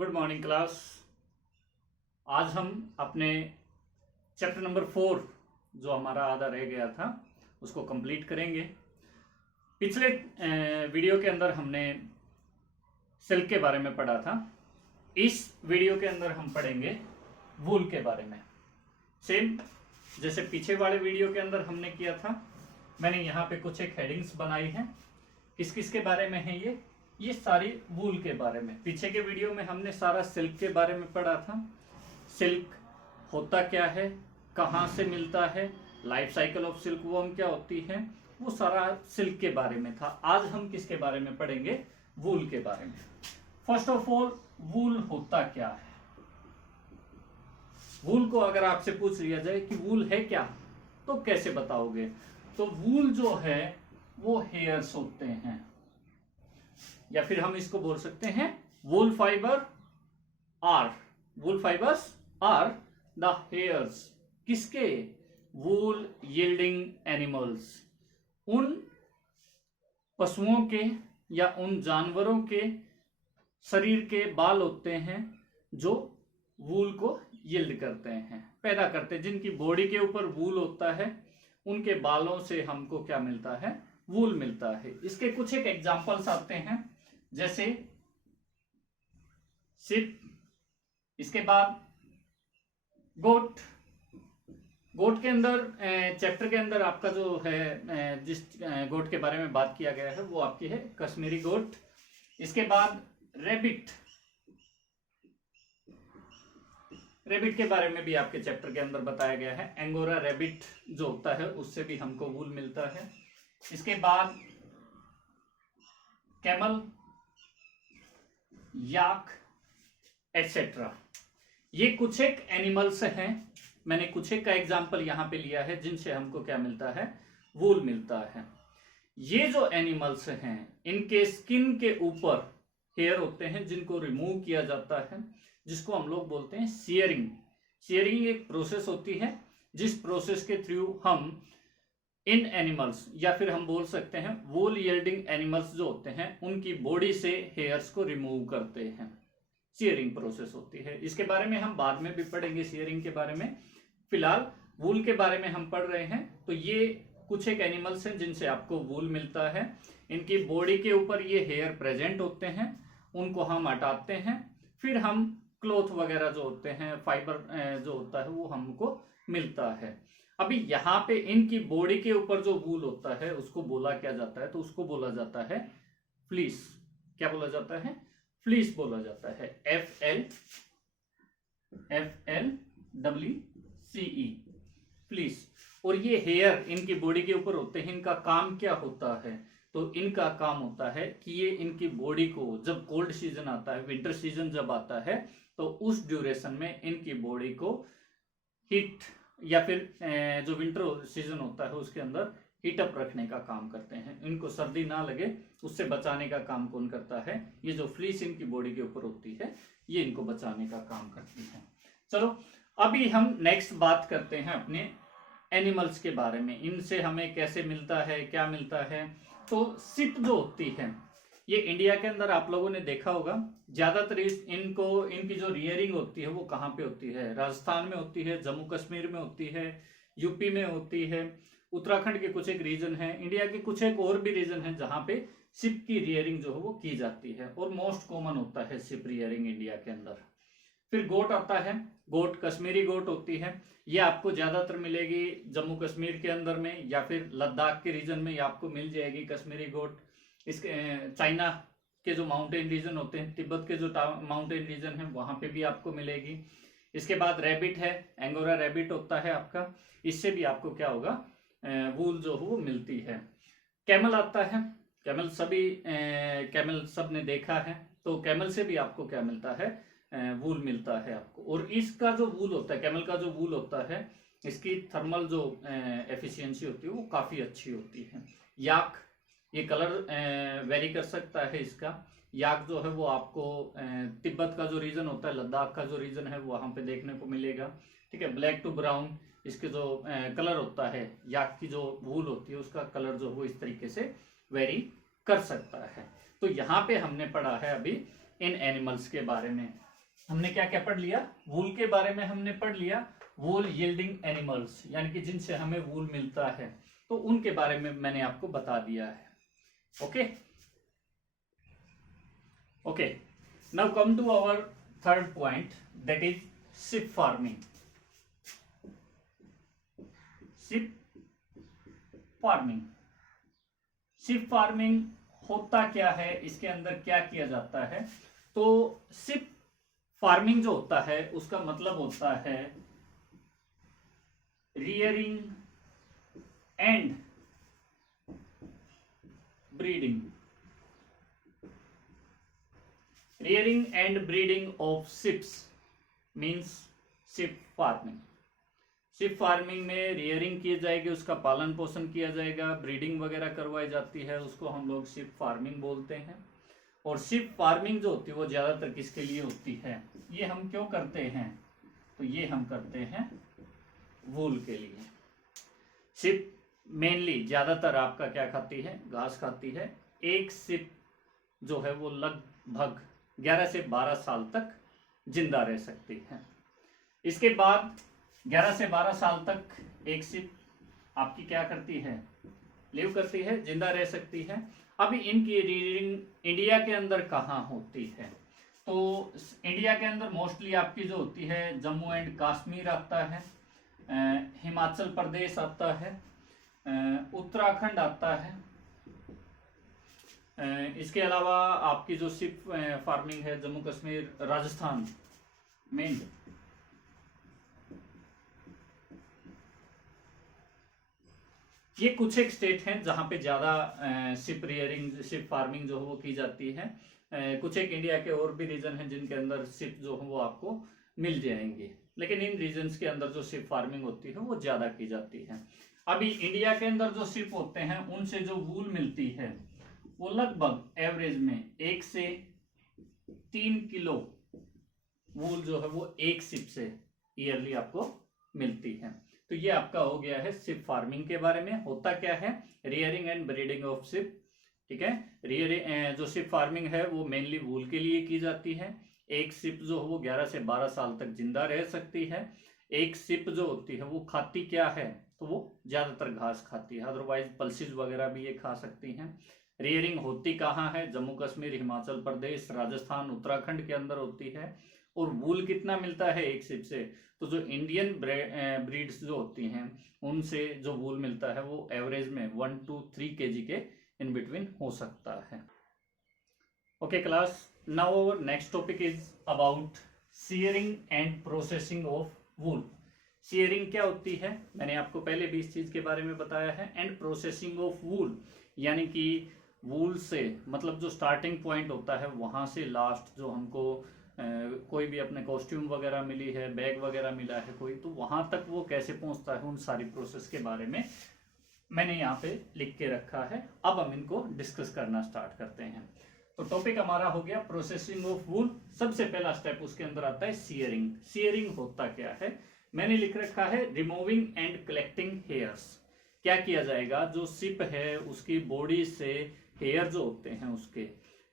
Good morning class. आज हम अपने चैप्टर नंबर 4 जो हमारा आधा रह गया था उसको कंप्लीट करेंगे। पिछले वीडियो के अंदर हमने सिल्क के बारे में पढ़ा था। इस वीडियो के अंदर हम पढ़ेंगे वूल के बारे में। सेम जैसे पीछे वाले वीडियो के अंदर हमने किया था। मैंने यहाँ पे कुछ एक हेडिंग्स बनाई हैं। किस किस के बारे में है ये सारी वूल के बारे में। पीछे के वीडियो में हमने सारा सिल्क के बारे में पढ़ा था। सिल्क होता क्या है, कहाँ से मिलता है, life cycle of silk worm क्या होती है, वो सारा सिल्क के बारे में था। आज हम किसके बारे में पढ़ेंगे? वूल के बारे में। फर्स्ट ऑफ ऑल, वूल होता क्या है? वूल को अगर आपसे पूछ लिया जाए कि वूल है क्या, तो कैसे बताओगे? तो वूल जो है वो हेयर्स होते हैं, या फिर हम इसको बोल सकते हैं wool fibre are wool fibres are the hairs. किसके? Wool yielding animals. उन पशुओं के या उन जानवरों के शरीर के बाल होते हैं जो वूल को यील्ड करते हैं, पैदा करते हैं। जिनकी बॉडी के ऊपर वूल होता है उनके बालों से हमको क्या मिलता है? वूल मिलता है। इसके कुछ एक एग्जांपल्स आते हैं, जैसे शिप, इसके बाद गोट। गोट के अंदर चैप्टर के अंदर आपका जो है जिस गोट के बारे में बात किया गया है वो आपकी है कश्मीरी गोट। इसके बाद रेबिट। रेबिट के बारे में भी आपके चैप्टर के अंदर बताया गया है। एंगोरा रेबिट जो होता है उससे भी हमको वूल मिलता है। इसके बाद कैमल, याक एटसेट्रा। ये कुछ एक एनिमल्स हैं। मैंने कुछ एक का एग्जांपल यहां पे लिया है जिनसे हमको क्या मिलता है? वूल मिलता है। ये जो एनिमल्स हैं इनके स्किन के ऊपर हेयर होते हैं जिनको रिमूव किया जाता है, जिसको हम लोग बोलते हैं सियरिंग। सियरिंग एक प्रोसेस होती है जिस प्रोसेस के थ्रू हम इन एनिमल्स, या फिर हम बोल सकते हैं वूल यील्डिंग एनिमल्स जो होते हैं उनकी बॉडी से हेयर्स को रिमूव करते हैं। सियरिंग प्रोसेस होती है। इसके बारे में हम बाद में भी पढ़ेंगे, सियरिंग के बारे में। फिलहाल वूल के बारे में हम पढ़ रहे हैं। तो ये कुछ एक एनिमल्स हैं जिनसे आपको वूल मिलता है। इनकी बॉडी के ऊपर ये हेयर प्रेजेंट होते हैं, उनको हम हटाते हैं, फिर हम क्लॉथ वगैरह जो होते हैं, फाइबर जो होता है वो हमको मिलता है। अभी यहाँ पे इनकी बॉडी के ऊपर जो वूल होता है उसको बोला क्या जाता है? तो उसको बोला जाता है फ्लीस। क्या बोला जाता है? फ्लीस बोला जाता है। FLWCE, fleece. और ये हेयर इनकी बॉडी के ऊपर होते हैं। इनका काम क्या होता है? तो इनका काम होता है कि ये इनकी बॉडी को, जब कोल्ड सीजन आता है, विंटर सीजन जब आता है, तो उस ड्यूरेशन में इनकी बॉडी को हीट, या फिर जो विंटर सीजन होता है उसके अंदर हीटअप रखने का काम करते हैं। इनको सर्दी ना लगे उससे बचाने का काम कौन करता है? ये जो फ्लीस इनकी बॉडी के ऊपर होती है ये इनको बचाने का काम करती है। चलो अभी हम नेक्स्ट बात करते हैं अपने एनिमल्स के बारे में। इनसे हमें कैसे मिलता है, क्या मिलता है? तो शिप जो होती है ये इंडिया के अंदर आप लोगों ने देखा होगा ज्यादातर इनकी जो रियरिंग होती है वो कहाँ पे होती है? राजस्थान में होती है, जम्मू कश्मीर में होती है, यूपी में होती है, उत्तराखंड के कुछ एक रीजन है, इंडिया के कुछ एक और भी रीजन है जहां पे शिप की रियरिंग जो है वो की जाती है। और मोस्ट कॉमन होता है शिप रियरिंग इंडिया के अंदर। फिर गोट आता है। गोट कश्मीरी गोट होती है। ये आपको ज्यादातर मिलेगी जम्मू कश्मीर के अंदर में, या फिर लद्दाख के रीजन में ये आपको मिल जाएगी कश्मीरी गोट। इसके चाइना के जो माउंटेन रीजन होते हैं, तिब्बत के जो माउंटेन रीजन है वहां पे भी आपको मिलेगी। इसके बाद रैबिट है, एंगोरा रैबिट होता है आपका। इससे भी आपको क्या होगा? वूल जो है वो मिलती है। कैमल आता है। कैमल कैमल सब ने देखा है। तो कैमल से भी आपको क्या मिलता है? वूल मिलता है आपको। और इसका जो वूल होता है, कैमल का जो वूल होता है, इसकी थर्मल जो एफिशिएंसी होती है वो काफी अच्छी होती है। याक, ये कलर वेरी कर सकता है इसका। याक जो है वो आपको तिब्बत का जो रीजन होता है, लद्दाख का जो रीजन है वहां पे देखने को मिलेगा। ठीक है, ब्लैक टू ब्राउन इसके जो कलर होता है, याक की जो वूल होती है उसका कलर जो वो इस तरीके से वेरी कर सकता है। तो यहाँ पे हमने पढ़ा है अभी इन एनिमल्स के बारे में। हमने क्या क्या पढ़ लिया? वूल के बारे में हमने पढ़ लिया, वूल यील्डिंग एनिमल्स, यानी कि जिनसे हमें वूल मिलता है, तो उनके बारे में मैंने आपको बता दिया है। Okay okay, now come to our third point, that is sheep farming. Sheep farming, sheep farming होता क्या है, इसके अंदर क्या किया जाता है? तो शिप फार्मिंग जो होता है उसका मतलब होता है rearing and breeding, rearing and breeding of ships means ship farming। Ship farming में रियरिंग की जाएगी, उसका पालन पोषण किया जाएगा, ब्रीडिंग वगैरह करवाई जाती है, उसको हम लोग शिप फार्मिंग बोलते हैं। और शिप फार्मिंग जो होती है वो ज्यादातर किसके लिए होती है? ये हम क्यों करते हैं? तो ये हम करते हैं वूल के लिए। शिप मेनली ज्यादातर आपका क्या खाती है? घास खाती है। एक शिप जो है वो लगभग 11 से 12 साल तक जिंदा रह सकती है। इसके बाद 11 से 12 साल तक एक शिप आपकी क्या करती है? लिव करती है, जिंदा रह सकती है। अभी इनकी रीडिंग इंडिया के अंदर कहाँ होती है? तो इंडिया के अंदर मोस्टली आपकी जो होती है जम्मू एंड कश्मीर आता है, हिमाचल प्रदेश आता है, उत्तराखंड आता है। इसके अलावा आपकी जो शिप फार्मिंग है जम्मू कश्मीर, राजस्थान मेन। ये कुछ एक स्टेट हैं जहां पे ज्यादा शिप रियरिंग, शिप फार्मिंग जो है वो की जाती है। कुछ एक इंडिया के और भी रीजन हैं जिनके अंदर शिप जो है वो आपको मिल जाएंगे, लेकिन इन रीजन्स के अंदर जो शिप फार्मिंग होती है वो ज्यादा की जाती है। अभी इंडिया के अंदर जो शिप होते हैं उनसे जो वूल मिलती है वो लगभग एवरेज में 1 से 3 किलो वूल जो है वो एक शिप से ईयरली आपको मिलती है। तो ये आपका हो गया है शिप फार्मिंग के बारे में। होता क्या है? Rearing and breeding of ship. ठीक है, रियरिंग जो शिप फार्मिंग है वो मेनली वूल के लिए की जाती है। एक शिप जो है वो 11 से 12 साल तक जिंदा रह सकती है। एक शिप जो होती है वो खाती क्या है? तो वो ज्यादातर घास खाती है, अदरवाइज पल्सिस वगैरह भी ये खा सकती हैं। रियरिंग होती कहाँ है? जम्मू कश्मीर, हिमाचल प्रदेश, राजस्थान, उत्तराखंड के अंदर होती है। और वूल कितना मिलता है एक शिप से? तो जो इंडियन ब्रीड्स जो होती हैं उनसे जो वूल मिलता है वो एवरेज में 1 to 3 kg के इन बिटवीन हो सकता है। Okay class, now next topic is about sharing and processing of wool. Sharing क्या होती है? मैंने आपको पहले भी इस चीज के बारे में बताया है। एंड प्रोसेसिंग ऑफ वूल यानी कि वूल से मतलब जो स्टार्टिंग पॉइंट होता है वहां से लास्ट जो हमको कोई भी अपने कॉस्ट्यूम वगैरह मिली है, बैग वगैरह मिला है कोई, तो वहां तक वो कैसे पहुंचता है उन सारी प्रोसेस के बारे में मैंने यहाँ पे लिख के रखा है। अब हम इनको डिस्कस करना स्टार्ट करते हैं। तो टॉपिक हमारा हो गया प्रोसेसिंग ऑफ वूल। सबसे पहला स्टेप उसके अंदर आता है शेयरिंग। शेयरिंग होता क्या है? मैंने लिख रखा है रिमूविंग एंड कलेक्टिंग हेयर्स। क्या किया जाएगा? जो शिप है उसकी बॉडी से हेयर जो होते हैं उसके,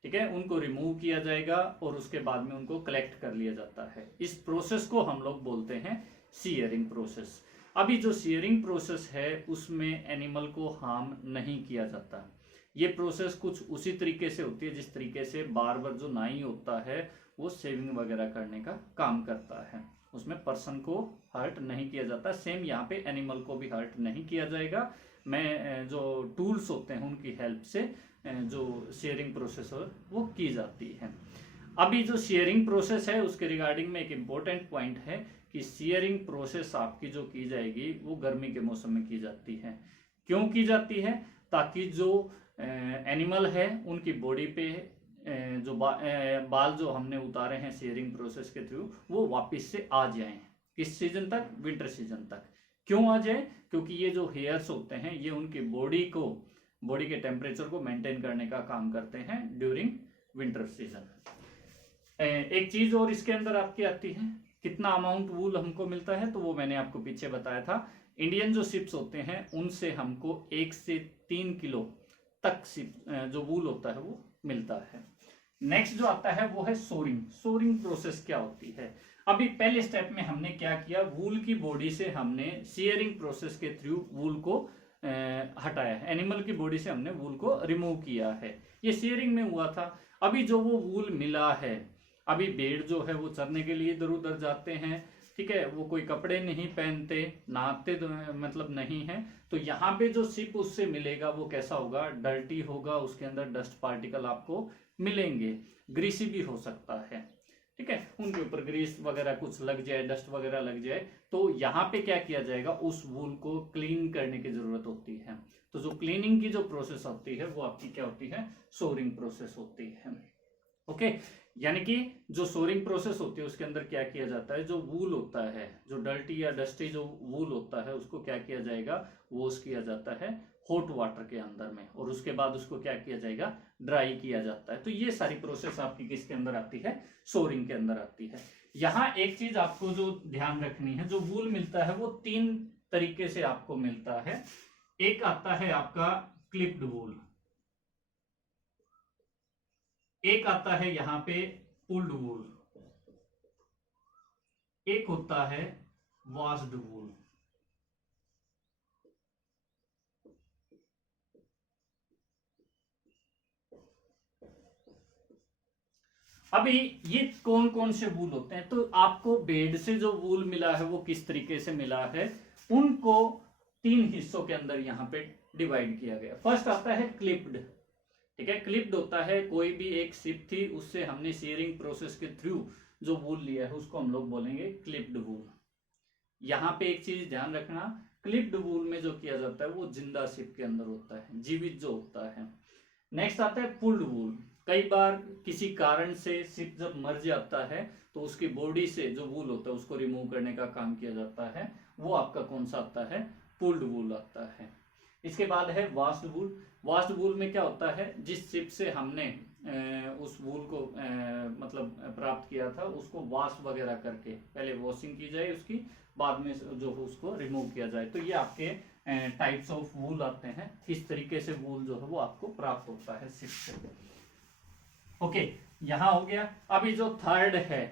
ठीक है, उनको रिमूव किया जाएगा और उसके बाद में उनको कलेक्ट कर लिया जाता है। इस प्रोसेस को हम लोग बोलते हैं शेयरिंग प्रोसेस। अभी जो शेयरिंग प्रोसेस है उसमें एनिमल को हार्म नहीं किया जाता। ये प्रोसेस कुछ उसी तरीके से होती है जिस तरीके से बार्बर जो नाई होता है वो शेविंग वगैरह करने का काम करता है, उसमें पर्सन को हर्ट नहीं किया जाता। सेम यहाँ पे एनिमल को भी हर्ट नहीं किया जाएगा। मैं जो टूल्स होते हैं उनकी हेल्प से जो शेयरिंग प्रोसेस है वो की जाती है। अभी जो शेयरिंग प्रोसेस है उसके रिगार्डिंग में एक इम्पोर्टेंट पॉइंट है कि शेयरिंग प्रोसेस आपकी जो की जाएगी वो गर्मी के मौसम में की जाती है। क्यों की जाती है? ताकि जो एनिमल है उनकी बॉडी पे जो बाल जो हमने उतारे हैं शेयरिंग प्रोसेस के थ्रू वो वापस से आ जाएं। किस सीजन तक? विंटर सीजन तक। क्यों आ जाए? क्योंकि ये जो हेयर्स होते हैं ये उनकी बॉडी के टेम्परेचर को मेंटेन करने का काम करते हैं ड्यूरिंग विंटर सीजन। एक चीज और इसके अंदर आपकी आती है, कितना अमाउंट वूल हमको मिलता है, तो वो मैंने आपको पीछे बताया था। इंडियन जो शिप्स होते हैं उनसे हमको 1 से 3 किलो तक जो वूल होता है वो मिलता है। नेक्स्ट जो आता है वो है सोरिंग। सोरिंग प्रोसेस क्या होती है? अभी पहले स्टेप में हमने क्या किया, वूल की बॉडी से हमने शेयरिंग प्रोसेस के थ्रू वूल को हटाया है, एनिमल की बॉडी से हमने वूल को रिमूव किया है, ये शेयरिंग में हुआ था। अभी जो वो वूल मिला है, अभी भेड़ जो है वो चरने के लिए इधर उधर जाते हैं, ठीक है, वो कोई कपड़े नहीं पहनते, नहाते तो मतलब नहीं है, तो यहाँ पे जो सिप उससे मिलेगा वो कैसा होगा, डर्टी होगा, उसके अंदर डस्ट पार्टिकल आपको मिलेंगे, ग्रीसी भी हो सकता है, ठीक है, उनके ऊपर ग्रीस वगैरह कुछ लग जाए, डस्ट वगैरह लग जाए, तो यहाँ पे क्या किया जाएगा, उस वूल को क्लीन करने की जरूरत होती है। तो जो क्लीनिंग की जो प्रोसेस होती है वो आपकी क्या होती है, सोरिंग प्रोसेस होती है। ओके, यानी कि जो सोरिंग प्रोसेस होती है उसके अंदर क्या किया जाता है, जो वूल होता है, जो डर्टी या डस्टी जो वूल होता है उसको क्या किया जाएगा, वॉश किया जाता है हॉट वाटर के अंदर में, और उसके बाद उसको क्या किया जाएगा, ड्राई किया जाता है। तो ये सारी प्रोसेस आपकी किसके अंदर आती है, सोरिंग के अंदर आती है। यहाँ एक चीज आपको जो ध्यान रखनी है, जो वूल मिलता है वो 3 तरीके से आपको मिलता है। एक आता है आपका क्लिप्ड वूल, एक आता है यहाँ पे पुल्ड वूल, एक होता है वाश्ड वूल। अभी ये कौन कौन से वूल होते हैं, तो आपको बेड से जो वूल मिला है वो किस तरीके से मिला है, उनको 3 हिस्सों के अंदर यहाँ पे डिवाइड किया गया। फर्स्ट आता है क्लिप्ड, ठीक है, क्लिप्ड होता है कोई भी एक सिप थी उससे हमने शेयरिंग प्रोसेस के थ्रू जो वूल लिया है उसको हम लोग बोलेंगे क्लिप्ड वूल। यहाँ पे एक चीज ध्यान रखना, क्लिप्ड वूल में जो किया जाता है वो जिंदा सिप के अंदर होता है, जीवित जो होता है। नेक्स्ट आता है पुल्ड वूल, कई बार किसी कारण से सिप जब मर जाता है तो उसकी बॉडी से जो वूल होता है उसको रिमूव करने का काम किया जाता है, वो आपका कौन सा आता है, पुल्ड वूल आता है। इसके बाद है वाश्ड वूल। वाश्ड वूल में क्या होता है, जिस सिप से हमने उस वूल को मतलब प्राप्त किया था उसको वॉश वगैरह करके पहले वॉशिंग की जाए, उसकी बाद में जो उसको रिमूव किया जाए। तो ये आपके टाइप्स ऑफ वूल आते हैं, किस तरीके से वूल जो है वो आपको प्राप्त होता है सिप से। ओके, यहाँ हो गया। अभी जो थर्ड है,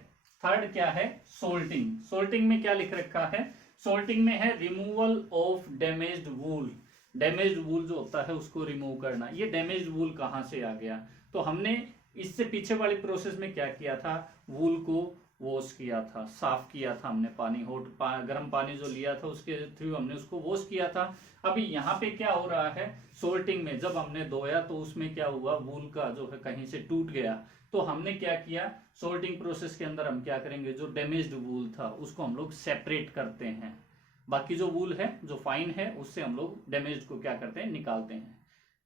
थर्ड क्या है, सोल्टिंग। सोल्टिंग में क्या लिख रखा है, सोल्टिंग में है removal of damaged wool. Damaged wool जो होता है उसको रिमूव करना। ये डैमेज्ड वूल कहाँ से आ गया, तो हमने इससे पीछे वाली प्रोसेस में क्या किया था, वूल को वॉश किया था, साफ किया था हमने, पानी गर्म पानी जो लिया था उसके थ्रू हमने उसको वॉश किया था। अभी यहाँ पे क्या हो रहा है, सोल्टिंग में जब हमने धोया तो उसमें क्या हुआ, वूल का जो है कहीं से टूट गया, तो हमने क्या किया, सोल्टिंग प्रोसेस के अंदर हम क्या करेंगे, जो डैमेज्ड वूल था उसको हम लोग सेपरेट करते हैं, बाकी जो वूल है जो फाइन है उससे हम लोग डैमेज को क्या करते हैं, निकालते हैं,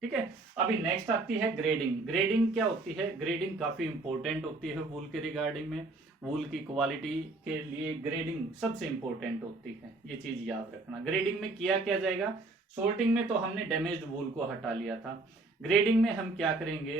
ठीक है। अभी नेक्स्ट आती है ग्रेडिंग। ग्रेडिंग क्या होती है, ग्रेडिंग काफी इंपॉर्टेंट होती है वूल के रिगार्डिंग में, वूल की क्वालिटी के लिए ग्रेडिंग सबसे इंपॉर्टेंट होती है, ये चीज याद रखना। ग्रेडिंग में किया क्या जाएगा, सोल्टिंग में तो हमने डैमेज्ड वूल को हटा लिया था, ग्रेडिंग में हम क्या करेंगे,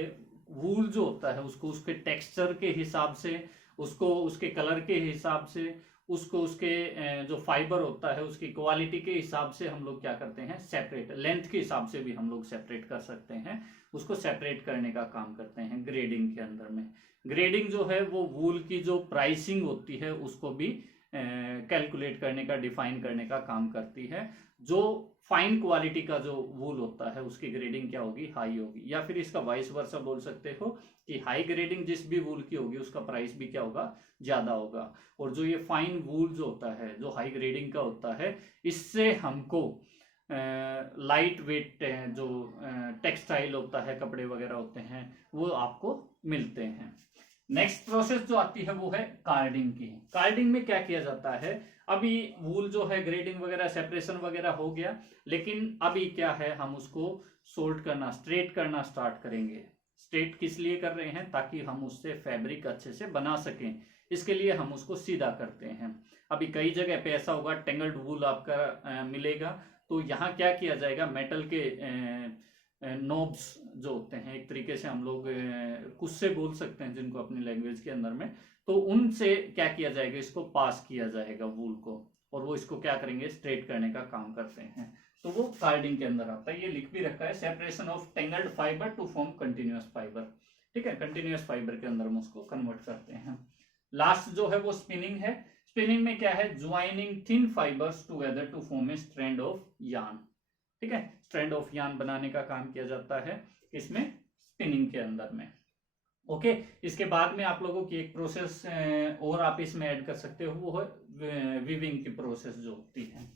वूल जो होता है उसको उसके टेक्सचर के हिसाब से, उसको उसके कलर के हिसाब से, उसको उसके जो फाइबर होता है उसकी क्वालिटी के हिसाब से हम लोग क्या करते हैं, सेपरेट, लेंथ के हिसाब से भी हम लोग सेपरेट कर सकते हैं, उसको सेपरेट करने का काम करते हैं ग्रेडिंग के अंदर में। ग्रेडिंग जो है वो वूल की जो प्राइसिंग होती है उसको भी कैलकुलेट करने का, डिफाइन करने का काम करती है। जो फाइन क्वालिटी का जो वूल होता है उसकी ग्रेडिंग क्या होगी, हाई होगी, या फिर इसका वाइस वर्सा बोल सकते हो कि हाई ग्रेडिंग जिस भी वूल की होगी उसका प्राइस भी क्या होगा, ज्यादा होगा। और जो ये फाइन वूल जो होता है, जो हाई ग्रेडिंग का होता है, इससे हमको लाइट वेट जो टेक्सटाइल होता है, कपड़े वगैरह होते हैं, वो आपको मिलते हैं। नेक्स्ट प्रोसेस जो आती है वो है कार्डिंग की। कार्डिंग में क्या किया जाता है, अभी वूल जो है ग्रेडिंग वगैरह सेपरेशन वगैरह हो गया, लेकिन अभी क्या है, हम उसको सोल्ट करना, स्ट्रेट करना स्टार्ट करेंगे। स्ट्रेट किस लिए कर रहे हैं, ताकि हम उससे फैब्रिक अच्छे से बना सकें, इसके लिए हम उसको सीधा करते हैं। अभी कई जगह पे ऐसा होगा टेंगल्ड वूल आपका मिलेगा, तो यहाँ क्या किया जाएगा, मेटल के नोब्स जो होते हैं, एक तरीके से हम लोग कुस्से बोल सकते हैं जिनको अपनी लैंग्वेज के अंदर में, तो उनसे क्या किया जाएगा, इसको पास किया जाएगा वूल को, और वो इसको क्या करेंगे, स्ट्रेट करने का काम करते हैं। तो वो कार्डिंग के अंदर आता है, ये लिख भी रखा है, separation of tangled fibre to form continuous fibre. ठीक है, कंटिन्यूअस फाइबर के अंदर हम उसको कन्वर्ट करते हैं। लास्ट जो है वो स्पिनिंग है। स्पिनिंग में क्या है, joining thin fibres together to form a strand of yarn. ठीक है, स्ट्रैंड ऑफ यार्न बनाने का काम किया जाता है इसमें, स्पिनिंग के अंदर में। ओके, इसके बाद में आप लोगों की एक प्रोसेस और आप इसमें ऐड कर सकते हो, वो है वीविंग की प्रोसेस जो होती है।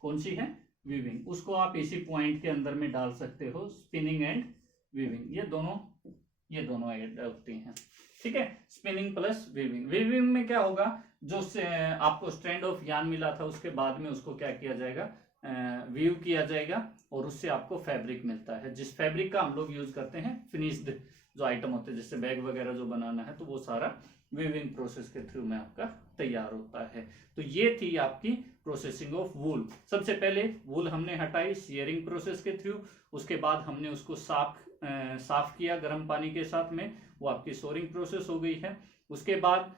कौन सी है, वीविंग। उसको आप इसी पॉइंट के अंदर में डाल सकते हो, स्पिनिंग एंड वीविंग, ये दोनों ऐड होती हैं। ठीक है, स्पिनिंग प्लस वीविंग। वीविंग में क्या होगा, जो आपको स्ट्रैंड ऑफ यार्न मिला था उसके बाद में उसको क्या किया जाएगा, वीव किया जाएगा और उससे आपको फैब्रिक मिलता है, जिस फैब्रिक का हम लोग यूज करते हैं फिनिश्ड जो आइटम होते हैं, जैसे बैग वगैरह जो बनाना है, तो वो सारा वीविंग प्रोसेस के थ्रू में आपका तैयार होता है। तो ये थी आपकी प्रोसेसिंग ऑफ वूल। सबसे पहले वूल हमने हटाई शेयरिंग प्रोसेस के थ्रू, उसके बाद हमने उसको साफ किया गर्म पानी के साथ में, वो आपकी सोरिंग प्रोसेस हो गई है। उसके बाद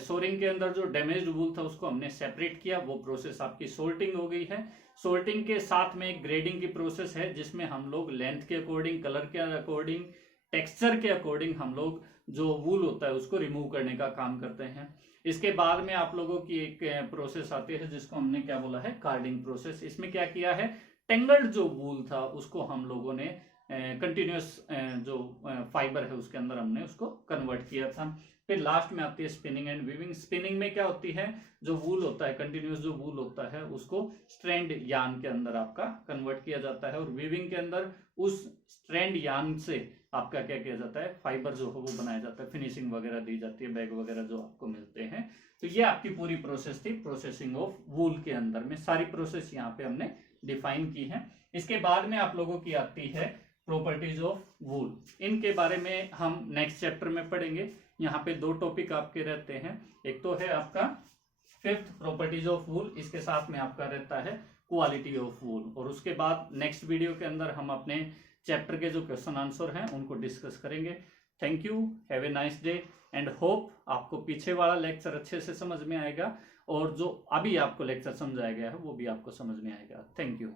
सोरिंग के अंदर जो डैमेज्ड वूल था उसको हमने सेपरेट किया, वो प्रोसेस आपकी सोल्टिंग हो गई है। सोल्टिंग के साथ में एक ग्रेडिंग की प्रोसेस है, जिसमें हम लोग लेंथ के अकॉर्डिंग, कलर के अकॉर्डिंग, टेक्सचर के अकॉर्डिंग हम लोग जो वूल होता है उसको रिमूव करने का काम करते हैं। इसके बाद में आप लोगों की एक प्रोसेस आती है जिसको हमने क्या बोला है, कार्डिंग प्रोसेस। इसमें क्या किया है, टेंगल्ड जो वूल था उसको हम लोगों ने कंटिन्यूअस जो फाइबर है उसके अंदर हमने उसको कन्वर्ट किया था। फिर लास्ट में आती है स्पिनिंग एंड वीविंग। स्पिनिंग में क्या होती है, जो वूल होता है, कंटिन्यूअस जो वूल होता है उसको स्ट्रैंड यार्न के अंदर आपका कन्वर्ट किया जाता है, और वीविंग के अंदर उस स्ट्रैंड यार्न से आपका क्या किया जाता है, फाइबर जो है वो बनाया जाता है, फिनिशिंग वगैरह दी जाती है, बैग वगैरह जो आपको मिलते हैं। तो ये आपकी पूरी प्रोसेस थी प्रोसेसिंग ऑफ वूल के अंदर में। सारी प्रोसेस यहाँ पे हमने डिफाइन की है। इसके बाद में आप लोगों की आती है प्रॉपर्टीज ऑफ वूल। इनके बारे में हम नेक्स्ट चैप्टर में पढ़ेंगे। यहाँ पे दो टॉपिक आपके रहते हैं, एक तो है आपका फिफ्थ प्रॉपर्टीज ऑफ वूल, इसके साथ में आपका रहता है क्वालिटी ऑफ वूल, और उसके बाद नेक्स्ट वीडियो के अंदर हम अपने चैप्टर के जो क्वेश्चन आंसर हैं उनको डिस्कस करेंगे। Thank you, have a nice day and hope आपको पीछे वाला लेक्चर अच्छे से समझ में आएगा, और जो अभी आपको लेक्चर समझाया गया है वो भी आपको समझ में आएगा। Thank you.